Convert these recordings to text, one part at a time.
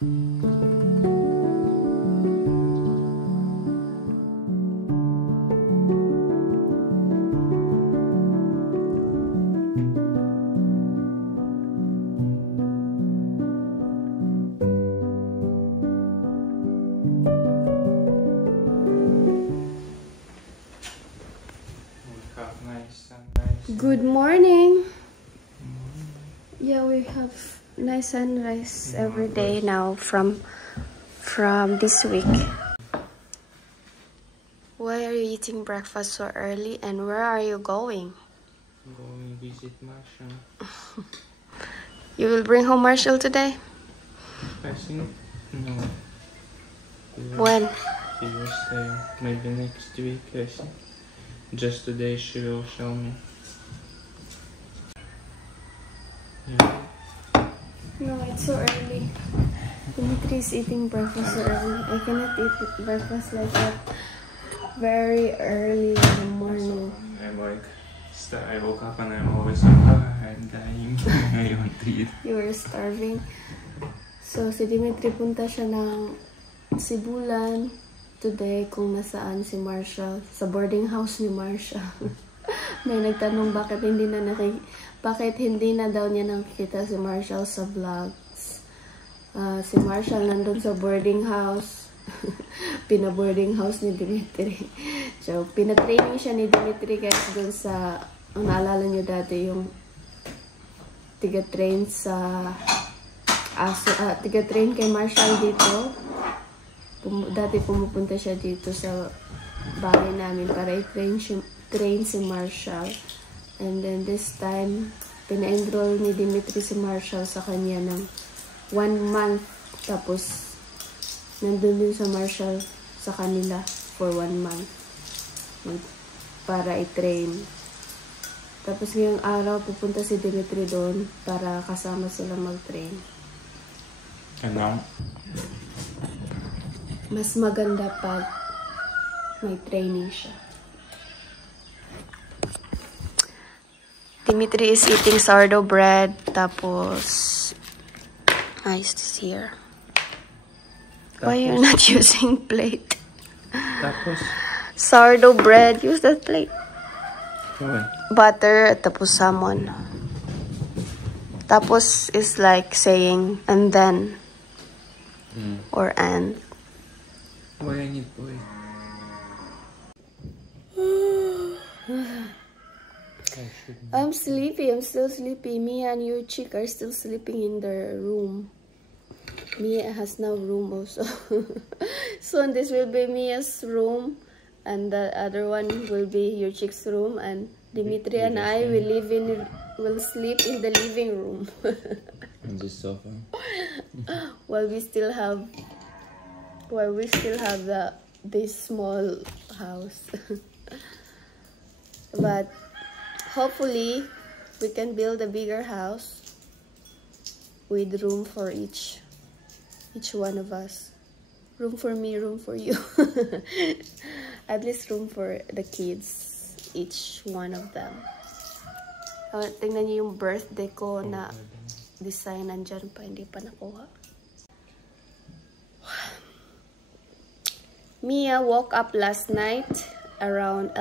Good morning. Yeah, we have nice sunrise every day now from this week. Why are you eating breakfast so early and where are you going? I'm going to visit Marshall. You will bring home Marshall today? I think no. When? He will stay maybe next week, I think. Just today she will show me. Yeah. No, it's so early. Dimitri is eating breakfast so early. I cannot eat breakfast like that very early in the morning. I woke up and I'm always like, I'm dying. I want to eat. You were starving. So, si Dimitri punta siya ng Sibulan today kung nasaan si Marshall. Sa boarding house ni Marshall. May nagtanong bakit hindi na daw niya nakikita si Marshall sa vlogs. Si Marshall nandun sa boarding house. Pina-boarding house ni Dimitri. So, pina-training siya ni Dimitri guys dun sa, ang naalala nyo dati yung tiga-train kay Marshall dito. Dati pumupunta siya dito sa bahay namin para i-train si Marshall. And then this time, pina-enroll ni Dimitri si Marshall sa kanya ng 1 month. Tapos, nandun din sa Marshall sa kanila for 1 month. Para i-train. Tapos ngayong araw, pupunta si Dimitri doon para kasama sila mag-train. And now? Mas maganda pag may training siya. Dimitri is eating sourdough bread. Tapos, nice to see her. Why you're not using plate? Tapos? Sourdough bread. Use that plate. What? Butter, tapos salmon. Tapos is like saying, and then. Or and. Why I need plate? I'm sleepy. I'm still sleepy. Mia and your chick are still sleeping in their room. Mia has no room also. Soon this will be Mia's room, and the other one will be your chick's room, and Dimitri and I will sleep in the living room. On the sofa. while we still have this small house. But hopefully we can build a bigger house with room for each one of us. Room for me, room for you. At least room for the kids, each one of them. Tingnan niyo yung birthday ko na design nandyan pa, hindi pa nakuha. Mia woke up last night around 1,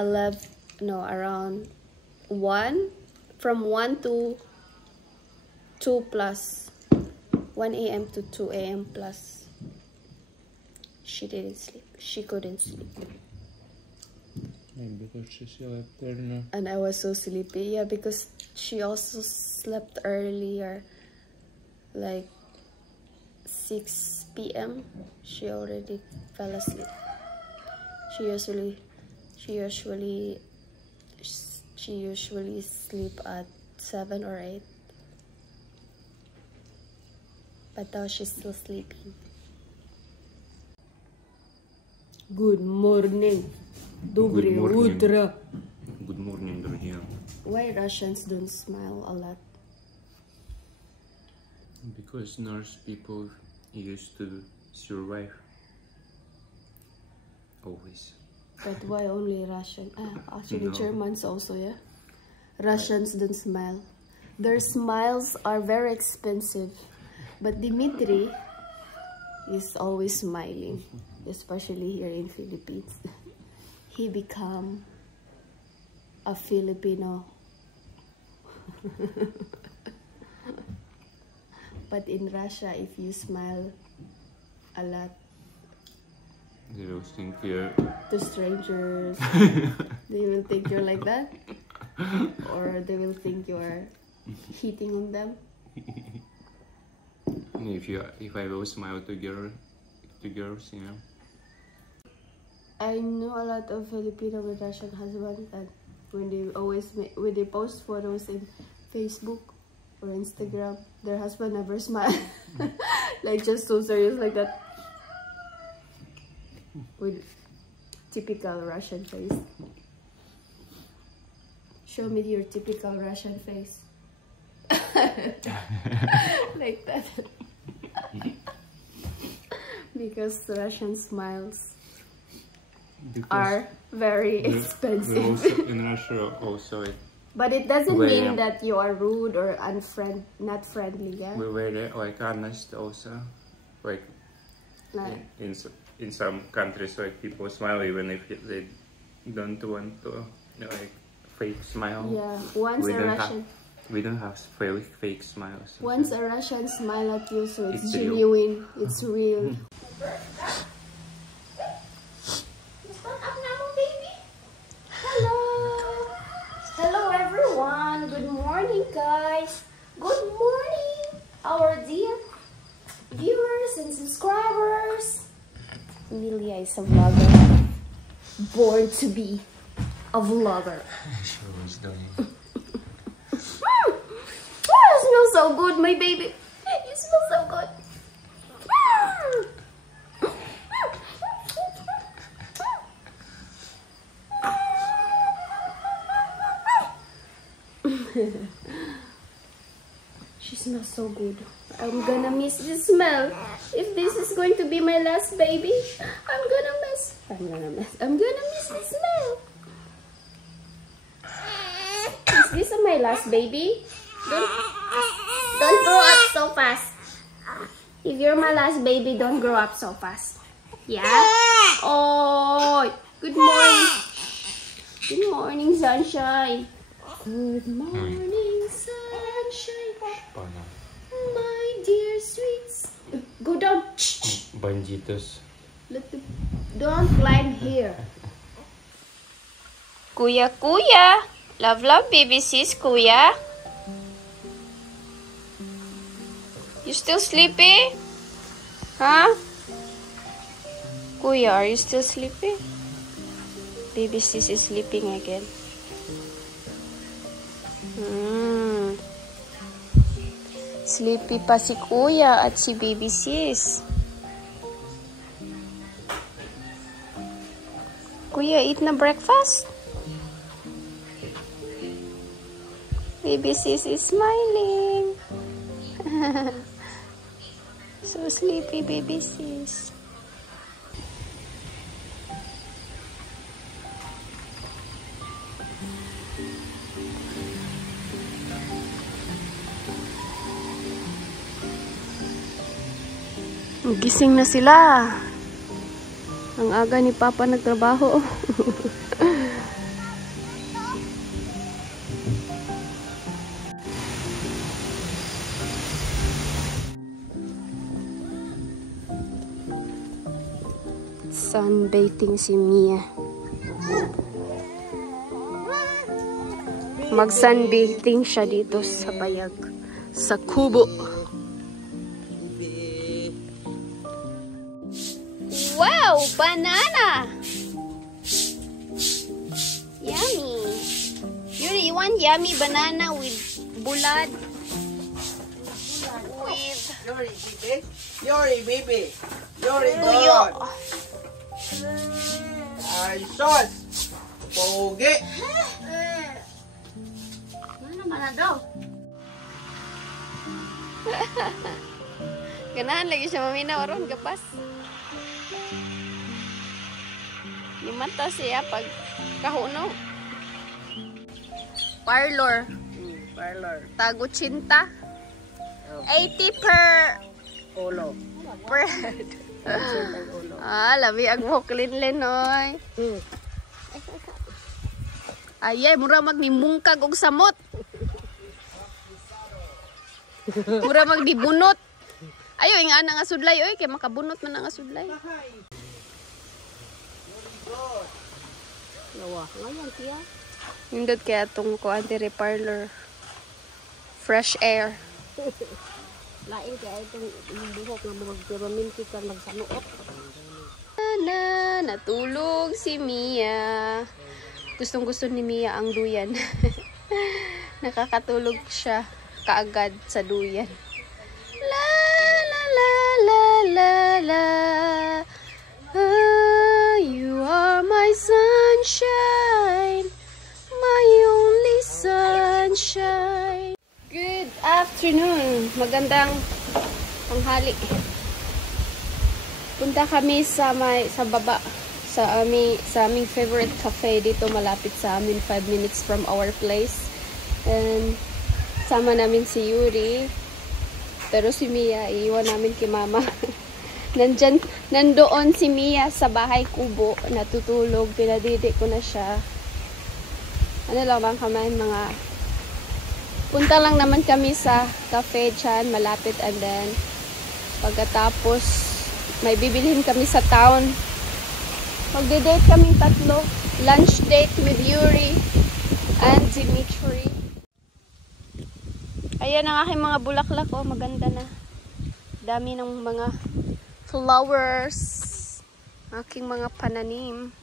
from 1 to 2 plus. 1 a.m. to 2 a.m. plus. She didn't sleep. She couldn't sleep. Maybe because she slept early. And I was so sleepy. Yeah, because she also slept earlier. Like 6 p.m. She already fell asleep. She usually sleep at 7 or 8. But now she's still sleeping. Good morning. Доброе утро. Good morning, друзья. Why Russians don't smile a lot? Because Norse people used to survive. Always. But why only Russian? Actually No. Germans also, yeah? Russians don't smile. Their smiles are very expensive. But Dimitri He's always smiling, especially here in Philippines. He become a Filipino. But in Russia, if you smile a lot They will think you're... to strangers, they will think you're like that, or they will think you are hitting on them. If I will smile to girls, you know. I know a lot of Filipino with Russian husbands that when they post photos in Facebook or Instagram, their husband never smile. Like just so serious like that. With typical Russian face. Show me your typical Russian face. Like that. Because Russian smiles are very expensive. In Russia also But it doesn't mean that you are rude or not friendly, yeah? we were like honest also. Like in some countries, like people smile even if they don't want to, like fake smile. Yeah, we don't have fake smiles. Once a Russian smile at you, so it's genuine, it's real. Hello everyone, good morning guys, good morning our dear viewers and subscribers. Amelia is a vlogger, born to be a vlogger. Sure was doing. You smell so good, my baby. You smell so good. She smells so good. I'm gonna miss this smell. If this is going to be my last baby, I'm gonna miss this smell. Is this my last baby? Don't grow up so fast. If you're my last baby, don't grow up so fast. Yeah? Oh, good morning. Good morning, sunshine. Good morning, sunshine. My dear sweets. Go down. Banditos. Don't climb here. Kuya, kuya. Love, baby sis, kuya. You still sleepy? Huh? Kuya, are you still sleepy? Baby sis is sleeping again. Sleepy pa si kuya at si baby sis. Kuya, eat na breakfast? Baby sis is smiling. So sleepy, baby sis. Gising na sila. Ang aga ni Papa nagtrabaho. Sunbathing si Mia. Mag-sunbathing siya dito sa bayag. Sa kubo. Wow! Banana! Yummy! You want yummy banana with bulad? With Yori, baby. Yori, tuyo. Ay, sos. Pogi. Ano naman na daw? Ganahan lagi siya mamina oron kapas. Limata siya pag kahuno. Parlor. Parlor. Tago 80 per Ulo. Bread. Labi ang buhok linlin, oy. Ayay, mura magnimungkag og samot. Mura magnibunot. Ayo, nga nga sudlay, oy. Kaya makabunot man nga sudlay. Yawa, ngayon tiya. Nindot kaya itong kuantiri parlor. Fresh air. Lain kaya itong buhok na magpiraminti ka magsanuot. Natulog si Mia. Gustong gusto ni Mia ang duyan. Nakakatulog siya kaagad sa duyan. La la la la la la. You are my sunshine, my only sunshine. Good afternoon. Magandang tanghali. Punta kami sa baba sa aming favorite cafe dito malapit sa amin, 5 minutes from our place. And sama namin si Yuri. Pero si Mia iiwan namin kay Mama. Nandoon si Mia sa bahay kubo, natutulog, pinadidi ko na siya. Ano lang bang kamay, mga punta lang naman kami sa cafe dyan, malapit, and then pagkatapos may bibilhin kami sa town. Magde-date kaming tatlo, lunch date with Yuri and Dimitri. Ayan ang aking mga bulaklak, oh, maganda na. Dami ng mga flowers, aking mga pananim.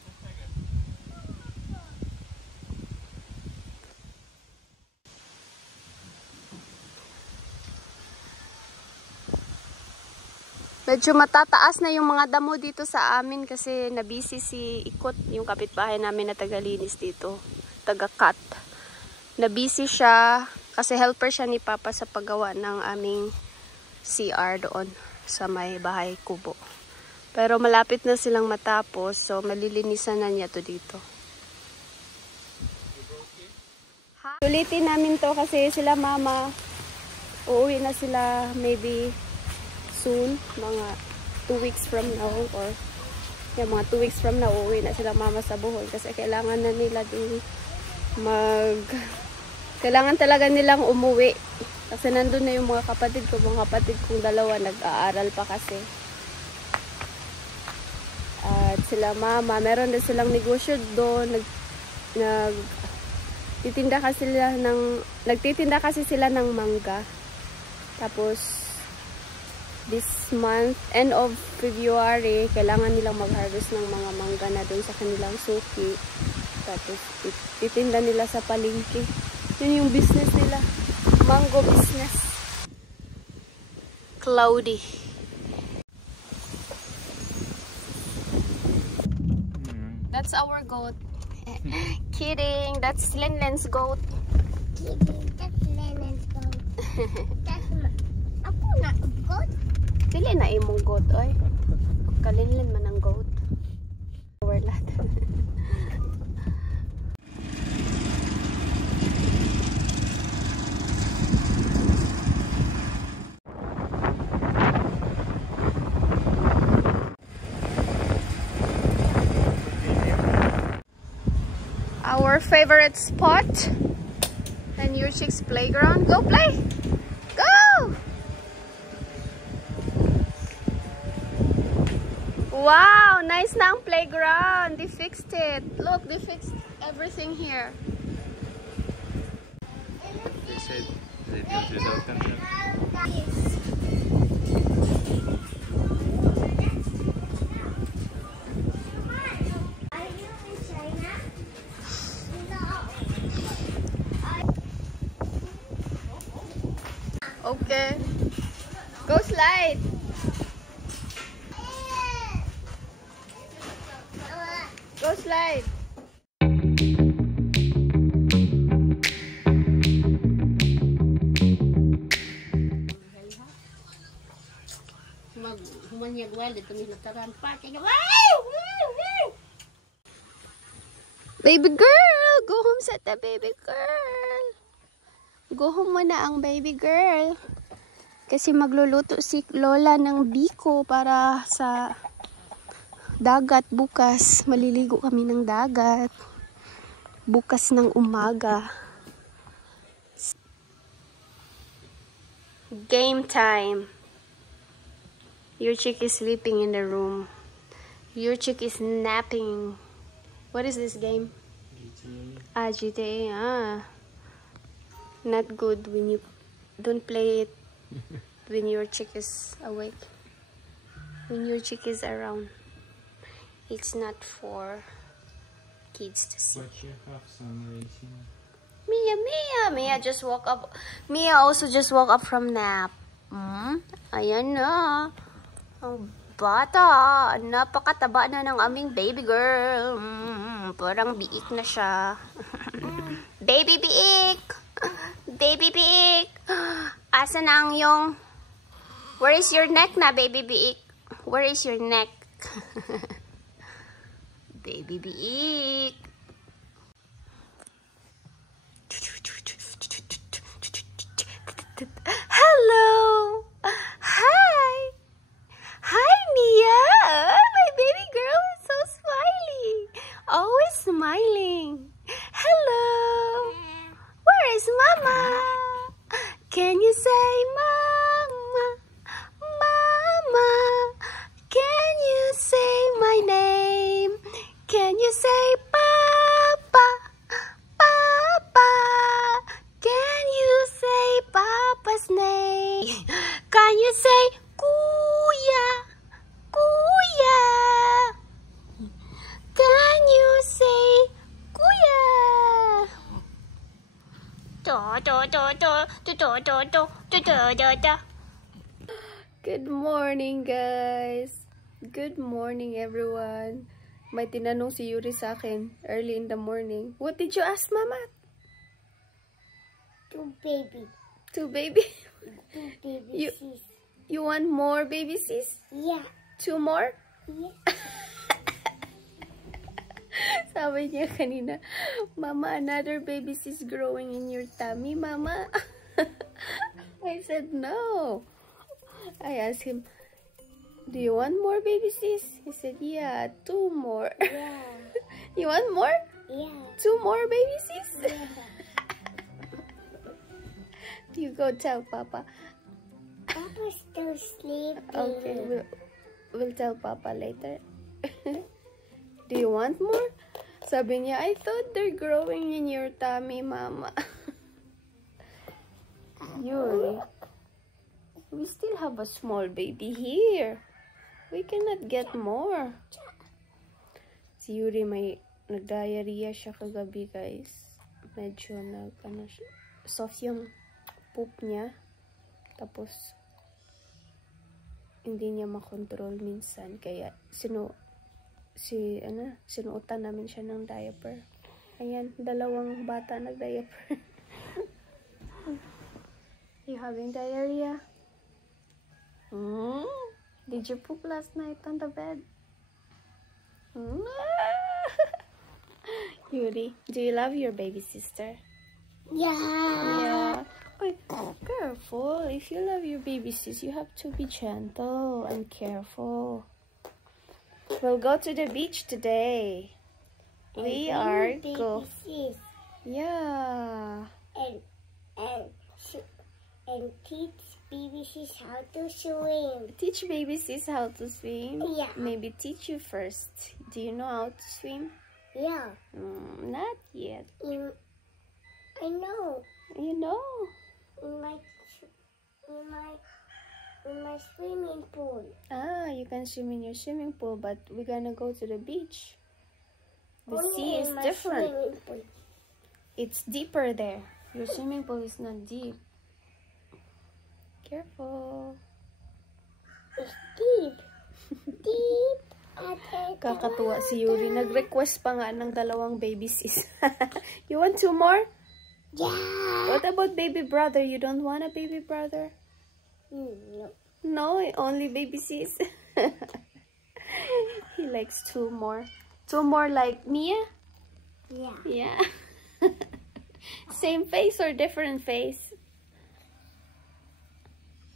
Medyo matataas na yung mga damo dito sa amin kasi nabisi si Ikot, yung kapitbahay namin na tagalinis dito, taga-cut. Nabisi siya kasi helper siya ni Papa sa paggawa ng aming CR doon sa may bahay kubo. Pero malapit na silang matapos, so malilinisan na niya to dito. Ulitin namin to kasi sila Mama, uuwi na sila maybe soon, mga 2 weeks from now, or mga 2 weeks from now uuwi na sila Mama sa Bohol kasi kailangan na nila din kailangan talaga nilang umuwi kasi nandun na yung mga kapatid kong dalawa nag-aaral pa kasi. At sila Mama, meron din silang negosyo doon, nagtitinda kasi sila ng mangga. Tapos this month, end of February, kailangan nilang mag-harvest ng mga mangga na doon sa kanilang suki. Tapos titinda nila sa palengke. Yun yung business nila. Mango business. Cloudy. That's our goat. Kidding. That's Linlen's goat. Kidding, that's Lennon's goat. That's ako na goat. Dili na imong goat, oy. Kalinlen man ang goat. Our lot. Our favorite spot and your chick's playground. Go play! Go! Wow, nice na ang playground. They fixed it. Look, they fixed everything here. They said they built without consent. Okay. Go slide. Go slide. Humanyag wala dito may nataran pa. Baby girl, go home sa baby girl. Go home muna ang baby girl. Kasi magluluto si Lola ng biko para sa dagat bukas. Maliligo kami ng dagat. Bukas ng umaga. Game time. Your chick is sleeping in the room. Your chick is napping. What is this game? GTA. GTA. Not good when you don't play it when your chick is awake. When your chick is around. It's not for kids to see. But you have some racing. Mia just woke up. Mia also just woke up from nap. Ayan na. Ang bata. Napakataba na ng aming baby girl. Parang biik na siya. Baby biik. Baby biik. Asa na ang yung... Where is your neck na, baby biik? Where is your neck? Baby biik. Hello. Hi. Hi, Mia. My baby girl is so smiley. Always smiling. Hello. Where is Mama? Can you say Mama? Mama. Can you say my name? Can you say Papa? Papa. Can you say Papa's name? Can you say Kuya? Kuya. Can you say Kuya? Good morning, guys. Good morning, everyone. May tinanong si Yuri sa akin early in the morning. What did you ask, Mama? Two baby. Two baby? Two baby sis. You want more baby sis? Yeah. Two more? Yeah. Sabi niya kanina, Mama, another baby sis growing in your tummy, Mama. I said no. I asked him, do you want more baby sis? He said, yeah, two more. Yeah. You want more? Yeah. Two more baby sis? Yeah. You go tell Papa. Papa's still sleeping. Okay, we'll tell Papa later. Do you want more? Sabi niya, I thought they're growing in your tummy, Mama. Yuri, we still have a small baby here. We cannot get more. Si Yuri may nag-diarrhea siya kagabi, guys. Medyo soft yung poop niya. Tapos, hindi niya makontrol minsan. Kaya, sinuotan namin siya ng diaper. Ayan, dalawang bata nag-diaper. You having diarrhea? Did you poop last night on the bed? Yuri, do you love your baby sister? Yeah. Wait, careful. If you love your baby sis, you have to be gentle and careful. We'll go to the beach today. We are go. Sis. Yeah. And teach baby sis how to swim. Teach baby sis how to swim. Yeah. Maybe teach you first. Do you know how to swim? Yeah. Not yet. I know. You know. In my swimming pool. You can swim in your swimming pool, but we're gonna go to the beach. The Only sea is in my different. swimming pool. It's deeper there. Your swimming pool is not deep. Careful. It's deep. Deep. Kakatuwa si Yuri. Nag-request pa nga ng dalawang baby sis. You want two more? Yeah. What about baby brother? You don't want a baby brother? No. No, only baby sis. He likes two more. Two more like Mia? Yeah. Yeah. Same face or different face?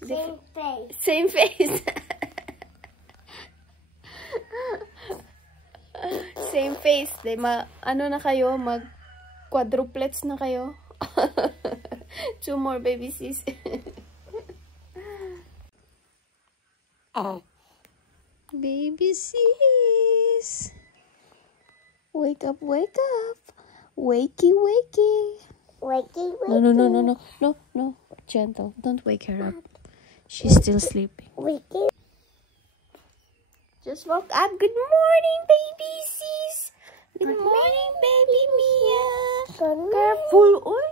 Same face. Same face. Same face. Ano na kayo? Mag quadruplets na kayo. 2 more baby sis. Baby sis. Wake up, wake up. Wakey, wakey. Wakey, wakey. No. Gentle. Don't wake her up. She's still sleeping. Wakey. Just woke up. Good morning, baby sis. Good morning, baby Mia. Careful, oy.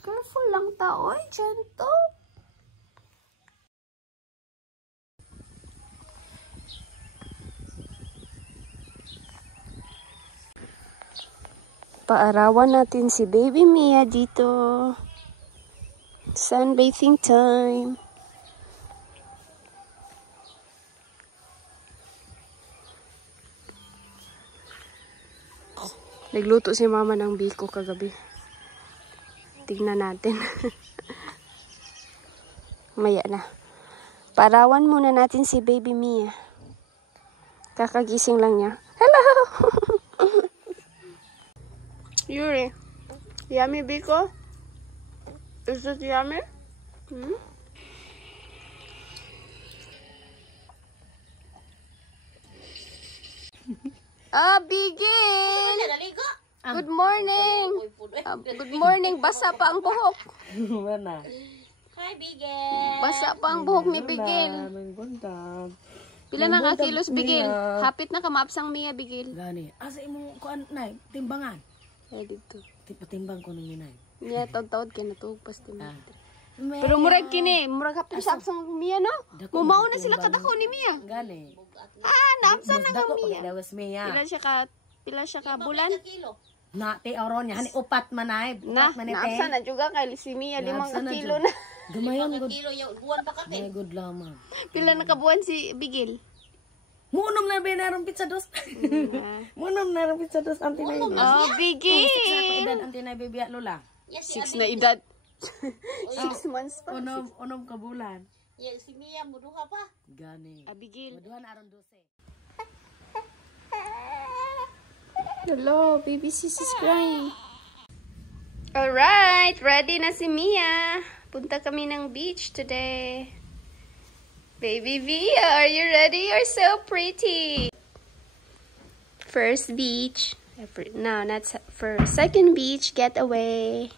Careful lang ta, oy. Gentle. Paarawan natin si baby Mia dito. Sunbathing time. Nagluto si mama ng biko kagabi. Tignan natin. Maya na. Paarawan muna natin si baby Mia. Kakagising lang niya. Hello! Yuri, yummy biko? Is it yummy? Hmm? Bigil! Good morning! Good morning! Basa pa ang buhok. Hi, Bigel. Basa pa ang buhok ni Bigil. Pila na ka kilos, Bigil? Hapit na ka maapsang Mia, Bigil. Gani. Asa imong kuan nay timbangan? Ay, dito. Patimbang ko nung nay. Mia, taod-taod ka na to. Pas pero murag kini, murag hapit sa apsang Mia, no? Mumao na sila kadako ni Mia. Gani. Naapsan na ka Mia. Dawas Mia. Pila siya ka bulan? Na ti oron niya hani upat manay. Naapsan na juga kay si Mia 5 kilo na. Gumayon gud. Kilo yung buwan pa kami. May good lamang. Pila na kabuan si Bigil? Munom na binarong pizza dos. Munom na rong pizza dos anti nay. Oh, Bigil. Edad anti nay baby at lola. 6 na edad. 6 months pa. Unom ka bulan. Ya, si Mia muduha pa. Gani. Bigil. Maduhan aron 12. Hello, baby sis is crying. Alright, ready na si Mia. Punta kami ng beach today. Baby Mia, are you ready? You're so pretty. First beach. No, not first. Second beach getaway.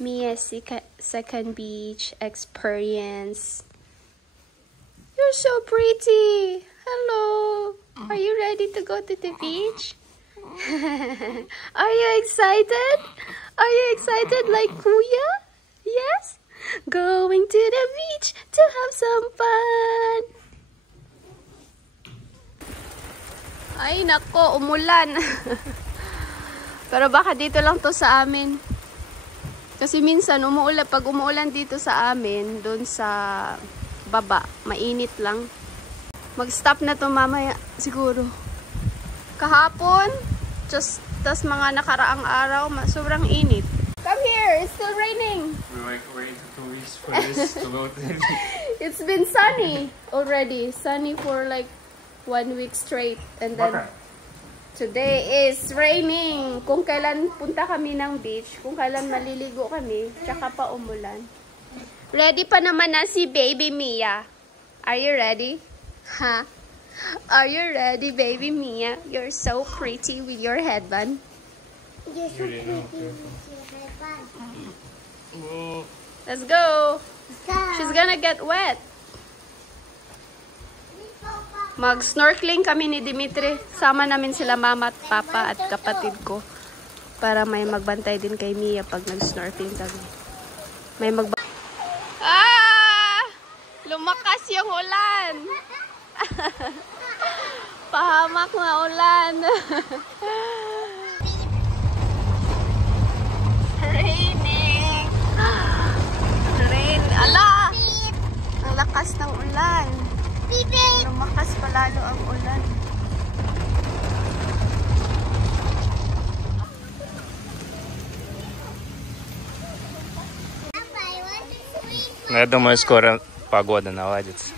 Mia's second beach experience. You're so pretty. Hello. Are you ready to go to the beach? Are you excited? Are you excited like Kuya? Yes? Going to the beach to have some fun. Ay, nako, umulan. Pero baka dito lang to sa amin. Kasi minsan, pag umuulan dito sa amin, doon sa baba, mainit lang. Mag-stop na to mamaya, siguro. Kahapon, tas mga nakaraang araw, sobrang init. Come here, it's still raining. We're like waiting 2 weeks for this to go to. It's been sunny already. Sunny for like 1 week straight. And then today is raining. Kung kailan punta kami ng beach, kung kailan maliligo kami, tsaka pa umulan. Ready pa naman na si baby Mia. Are you ready? Huh? Are you ready, baby Mia? You're so pretty with your headband. You're so pretty with your headband. Whoa. Let's go. She's gonna get wet. Mag-snorkeling kami ni Dimitri. Sama namin sila mama at papa at kapatid ko. Para may magbantay din kay Mia pag nag-snorkeling kami. May lumakas yung ulan. Pahamak na ulan. Raining. Rain. Ala! Ang lakas ng ulan. Lumakas palalo ang ulan. Nada mo score погода наладится.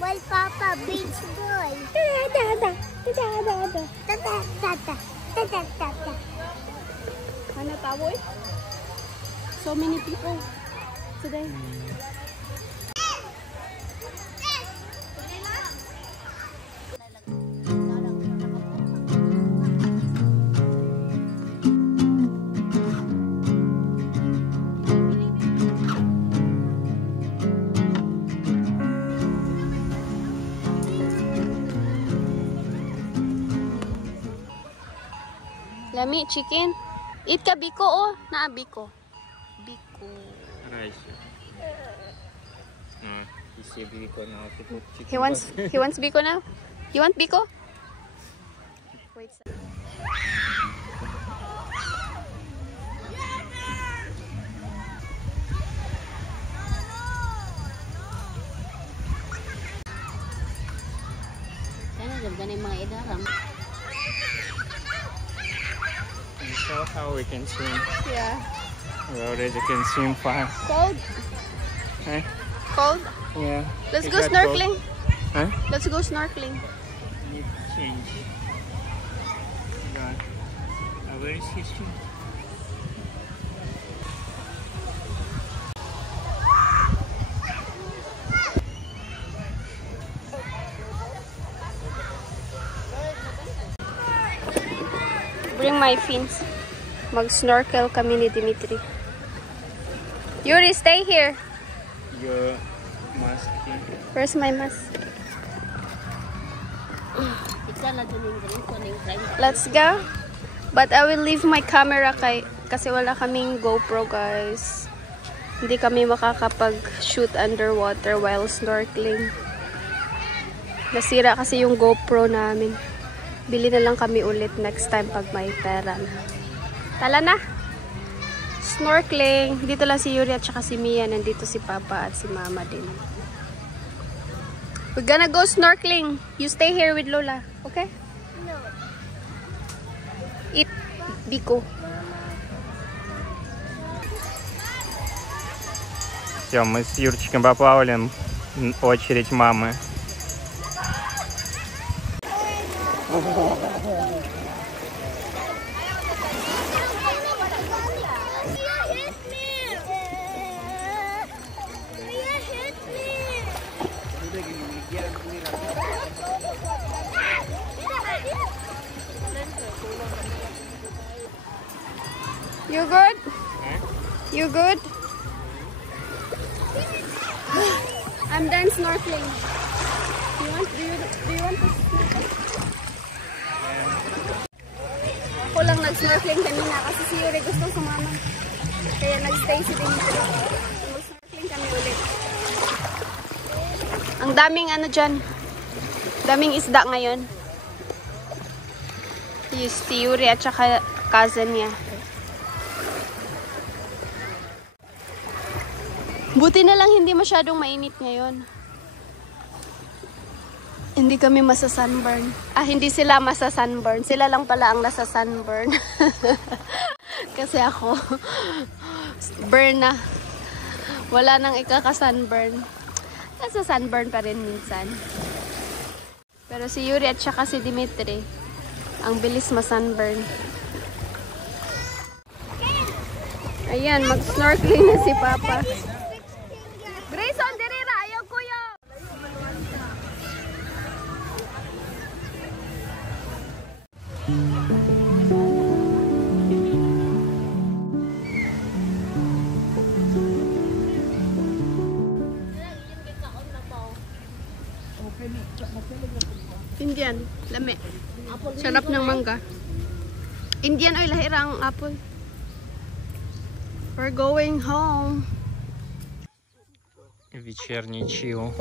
Well, Papa, beach boy. Ano tawoy? So many people today. Lami, chicken. Eat ka biko, oh. Naa biko. Biko. He wants biko now? You want biko? Wait. Sana jam yung mga edaram. You saw how we can swim. Yeah. We already can swim fast. Cold? Huh? Cold? Yeah. Let's It go got snorkeling. cold. Huh? Let's go snorkeling. Need to change. God. Where is his shoe? Bring my fins. Mag-snorkel kami ni Dimitri. Yuri, stay here. Your mask here. Where's my mask? Let's go. But I will leave my camera kasi wala kaming GoPro, guys. Hindi kami makakapag-shoot underwater while snorkeling. Nasira kasi yung GoPro namin. Bili na lang kami ulit next time pag may pera na. Tala na! Snorkeling. Dito lang si Yuri at saka si Mia. Nandito si Papa at si Mama din. We're gonna go snorkeling. You stay here with Lola. Okay? No. Eat biko. Все, мы с Юрчиком поплавали. Очередь мамы. You good? You good? I'm done snorkeling. Do you want to snorkel? Ako lang nag-snorkeling kanina kasi si Yuri gusto sumama. Kaya nag-stay si Dimitri. Mag-snorkeling kami ulit. Ang daming ano dyan. Daming isda ngayon. Si Yuri at saka cousin niya. Buti na lang hindi masyadong mainit ngayon. Hindi kami masa-sunburn. Hindi sila masa-sunburn. Sila lang pala ang nasa-sunburn. Kasi ako, burn na. Wala nang ikaka-sunburn. Nasa-sunburn pa rin minsan. Pero si Yuri at saka si Dimitri, ang bilis ma-sunburn. Ayan, mag-snorkeling na si Papa. Grayson, dirira! Ayaw kuya! Indian, lami. Sarap ng mangga. Indian, oy, lahira ang apple. We're going home. Вечерний чил.